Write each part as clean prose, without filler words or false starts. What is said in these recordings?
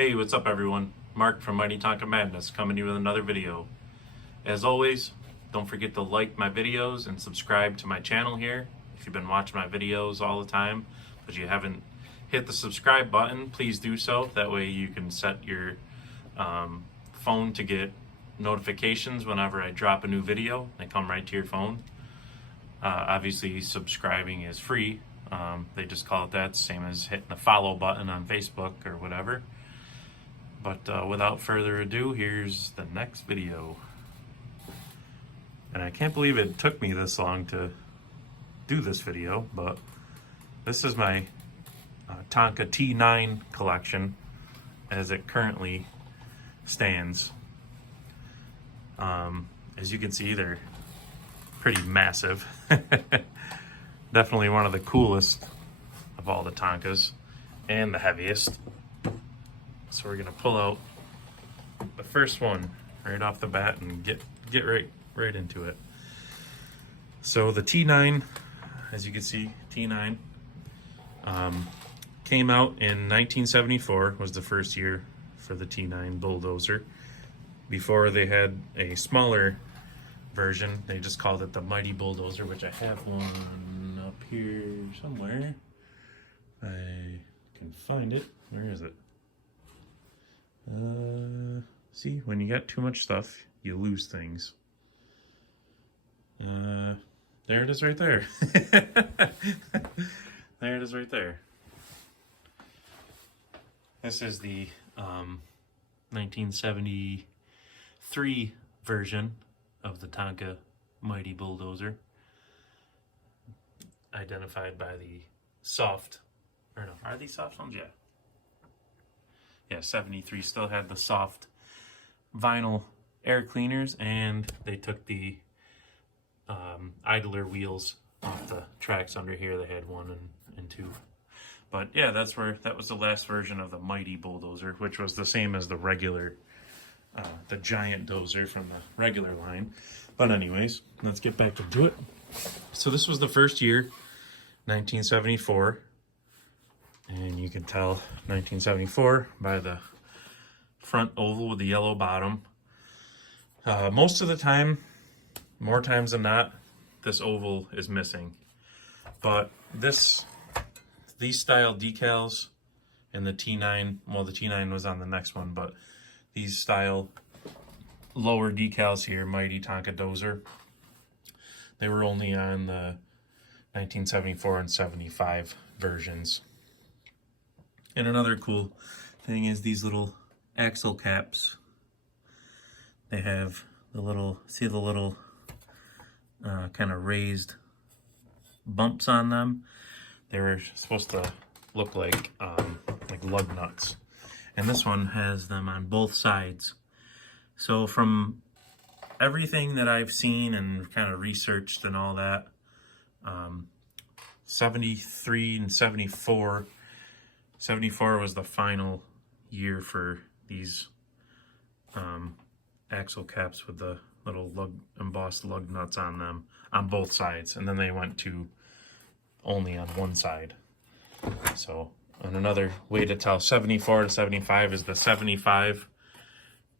Hey, what's up everyone? Mark from Mighty Tonka Madness coming to you with another video. As always, don't forget to like my videos and subscribe to my channel here. If you've been watching my videos all the time, but you haven't hit the subscribe button, please do so. That way you can set your phone to get notifications whenever I drop a new video. They come right to your phone. Obviously, subscribing is free. They just call it that, same as hitting the follow button on Facebook or whatever. But without further ado, here's the next video. And I can't believe it took me this long to do this video, but this is my Tonka T9 collection as it currently stands. As you can see, they're pretty massive. Definitely one of the coolest of all the Tonkas and the heaviest. So we're gonna pull out the first one right off the bat and get right into it. So the T9, as you can see, T9 came out in 1974, was the first year for the T9 Bulldozer. Before they had a smaller version, they just called it the Mighty Bulldozer, which I have one up here somewhere. I can find it. Where is it? See, when you got too much stuff, you lose things. There it is right there. There it is right there. This is the 1973 version of the Tonka Mighty Bulldozer, identified by the soft, or no, are these soft ones? Yeah, 73 still had the soft vinyl air cleaners, and they took the idler wheels off the tracks under here. They had 1 and 2. But yeah, that was the last version of the Mighty Bulldozer, which was the same as the regular, the giant dozer from the regular line. But anyways, let's get back into it. So this was the first year, 1974. And you can tell 1974 by the front oval with the yellow bottom. Most of the time, more times than not, this oval is missing. But these style decals and the T9, well, the T9 was on the next one, but these style lower decals here, Mighty Tonka Dozer, they were only on the 1974 and 75 versions. And another cool thing is these little axle caps. They have the little, see the little kind of raised bumps on them? They were supposed to look like lug nuts. And this one has them on both sides. So from everything that I've seen and kind of researched and all that, 73 and 74, 74 was the final year for these axle caps with the little embossed lug nuts on them on both sides, and then they went to only on one side. So, and another way to tell 74 to 75 is the 75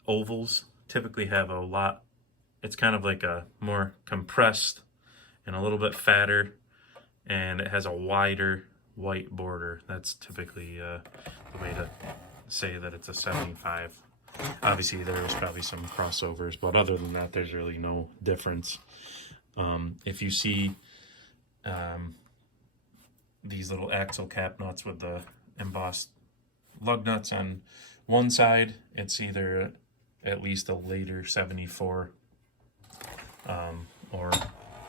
ovals typically have a lot, it's kind of like a more compressed and a little bit fatter, and it has a wider white border. That's typically the way to say that it's a 75. Obviously there's probably some crossovers, but other than that there's really no difference. If you see these little axle cap nuts with the embossed lug nuts on one side, it's either at least a later 74 or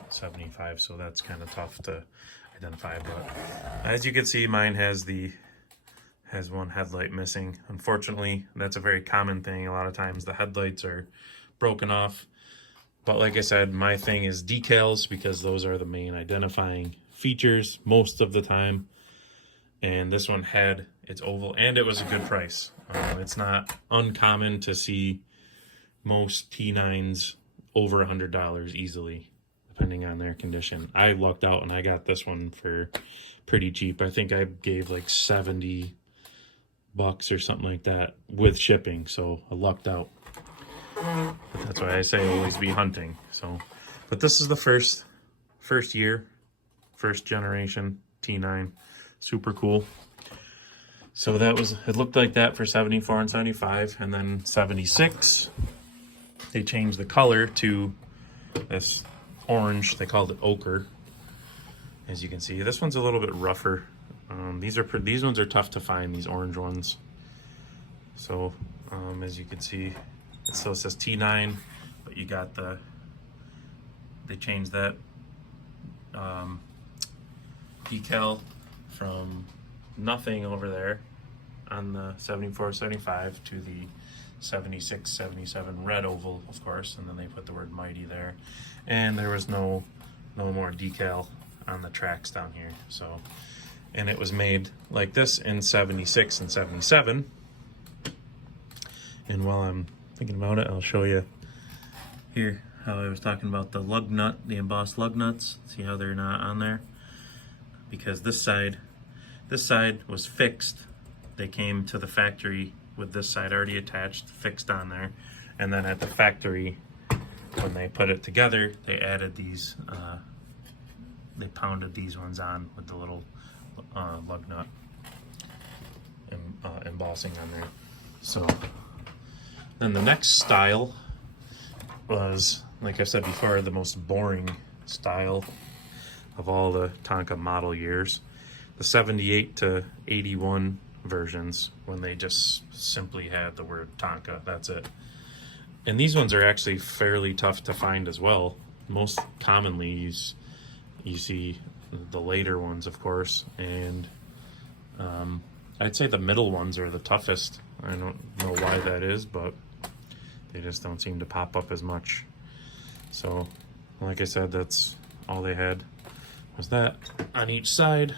75, so that's kind of tough to identify. But as you can see, mine has one headlight missing. Unfortunately, that's a very common thing. A lot of times the headlights are broken off. But like I said, my thing is decals, because those are the main identifying features most of the time. And this one had its oval, and it was a good price. It's not uncommon to see most T9s over $100 easily, depending on their condition. I lucked out and I got this one for pretty cheap. I think I gave like 70 bucks or something like that with shipping, so I lucked out. That's why I say always be hunting. So, but this is the first year, first generation T9, super cool. So that was, it looked like that for 74 and 75, and then 76 they changed the color to this orange. They called it ochre. As you can see, this one's a little bit rougher. These ones are tough to find, these orange ones. So as you can see, it still says T9, but you got they changed that decal from nothing over there on the 74, 75 to the 76, 77 red oval, of course, and then they put the word mighty there. And there was no more decal on the tracks down here. So, and it was made like this in 76 and 77. And while I'm thinking about it, I'll show you here how I was talking about the lug nut, the embossed lug nuts. See how they're not on there? Because this side was fixed. They came to the factory with this side already attached, fixed on there. And then at the factory, when they put it together, they added these, they pounded these ones on with the little lug nut embossing on there. So then the next style was, like I said before, the most boring style of all the Tonka model years. The 78 to 81 versions, when they just simply had the word Tonka, that's it. And these ones are actually fairly tough to find as well. Most commonly you see the later ones, of course, and I'd say the middle ones are the toughest. I don't know why that is, but they just don't seem to pop up as much. So, like I said, that's all they had was that on each side.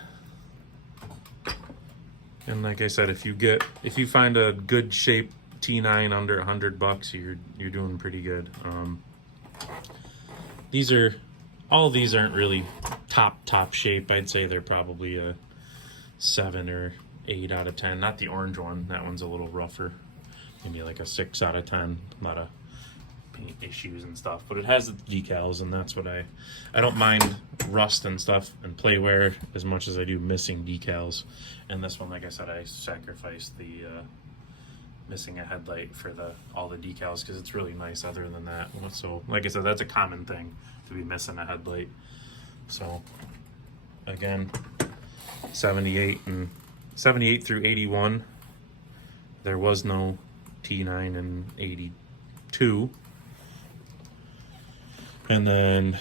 And like I said, if you find a good shape T9 under $100, you're doing pretty good. All of these aren't really top shape. I'd say they're probably a 7 or 8 out of 10. Not the orange one. That one's a little rougher. Maybe like a 6 out of 10. A lot of paint issues and stuff, but it has the decals, and that's what I don't mind rust and stuff and play wear as much as I do missing decals. And this one, like I said, I sacrificed the missing a headlight for all the decals because it's really nice other than that. So like I said, that's a common thing, to be missing a headlight. So again, 78 through 81, there was no T9 in 82. And then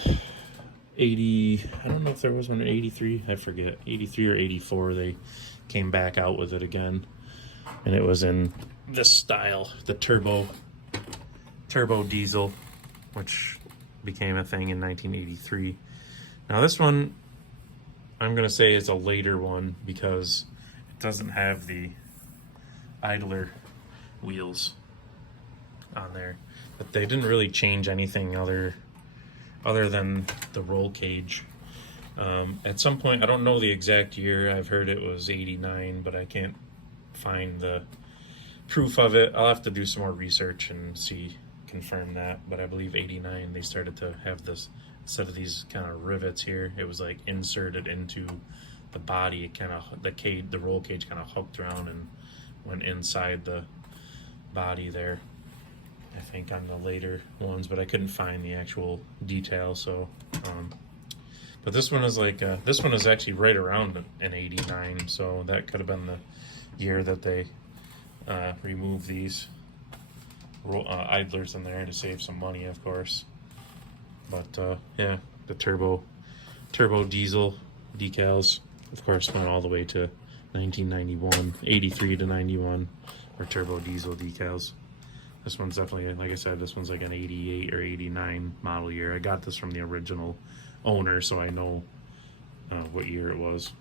80, I don't know if there was one in 83, I forget, 83 or 84, they came back out with it again. And it was in this style, the turbo diesel, which became a thing in 1983. Now this one, I'm going to say is a later one because it doesn't have the idler wheels on there. But they didn't really change anything other than the roll cage. At some point, I don't know the exact year, I've heard it was 89, but I can't find the proof of it. I'll have to do some more research and confirm that, but I believe 89 they started to have this, instead of these kind of rivets here, it was like inserted into the body. It kind of, the roll cage kind of hooked around and went inside the body there, I think, on the later ones, but I couldn't find the actual detail. So but this one is like this one is actually right around an 89, so that could have been the year that they removed these idlers in there to save some money, of course. But yeah, the turbo diesel decals, of course, went all the way to 1991, 83 to 91 for turbo diesel decals. This one's definitely, like I said, this one's like an 88 or 89 model year. I got this from the original owner, so I know what year it was.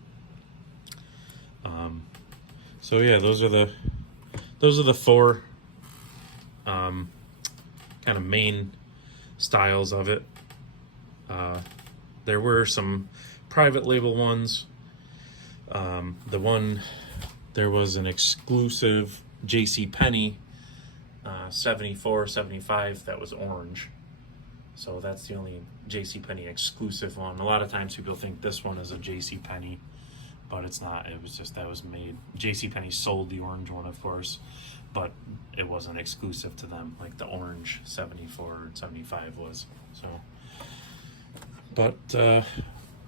So yeah, those are the four kind of main styles of it. There were some private label ones. The one there was an exclusive JCPenney 74, 75 that was orange. So that's the only JCPenney exclusive one. A lot of times people think this one is a JCPenney, but it's not. It was just that was made. JCPenney sold the orange one, of course, but it wasn't exclusive to them like the orange 74 or 75 was. So, but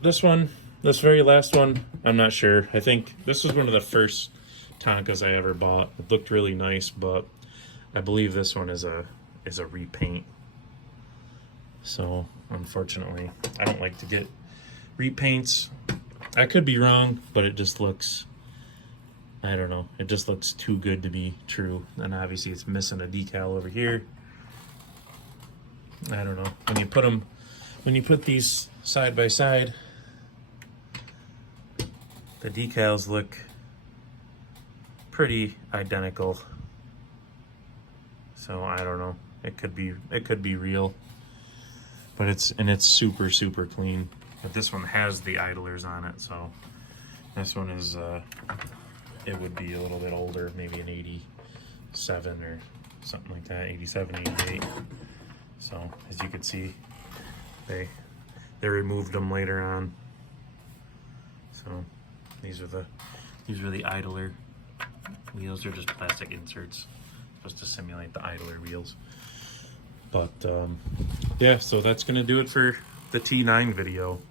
this one, this very last one, I'm not sure. I think this was one of the first Tonkas I ever bought. It looked really nice, but I believe this one is a repaint. So unfortunately, I don't like to get repaints. I could be wrong, but it just looks, I don't know, it just looks too good to be true. And obviously it's missing a decal over here. I don't know. When you put these side by side, the decals look pretty identical. So I don't know. It could be real. But it's super, super clean. But this one has the idlers on it, so this one is it would be a little bit older, maybe an 87 or something like that, 87, 88. So as you can see, they removed them later on. So these are the idler wheels. They're just plastic inserts supposed to simulate the idler wheels. But yeah, so that's gonna do it for the T9 video.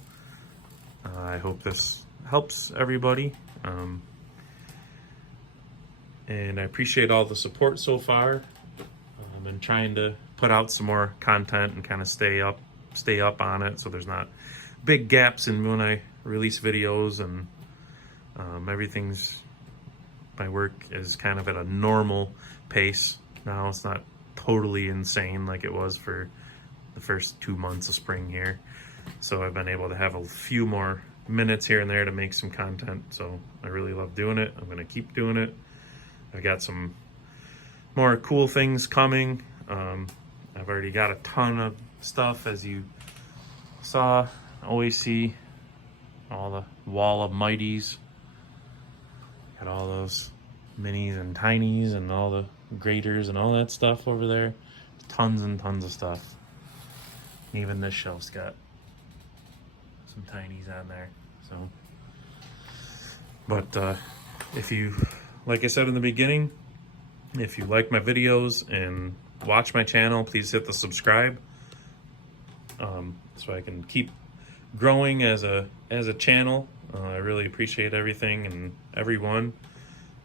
I hope this helps everybody, and I appreciate all the support so far. I've been trying to put out some more content and kind of stay up on it, so there's not big gaps in when I release videos, and my work is kind of at a normal pace now. It's not totally insane like it was for the first 2 months of spring here. So I've been able to have a few more minutes here and there to make some content. So I really love doing it. I'm gonna keep doing it. I've got some more cool things coming. I've already got a ton of stuff, as you saw. Always see all the wall of mighties. Got all those minis and tinies and all the graders and all that stuff over there. Tons and tons of stuff. Even this shelf's got some tinies on there. So, but if you, like I said in the beginning, if you like my videos and watch my channel, please hit the subscribe, so I can keep growing as a channel. I really appreciate everything and everyone.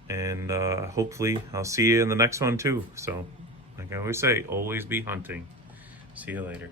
And hopefully I'll see you in the next one too. So like I always say, always be hunting. See you later.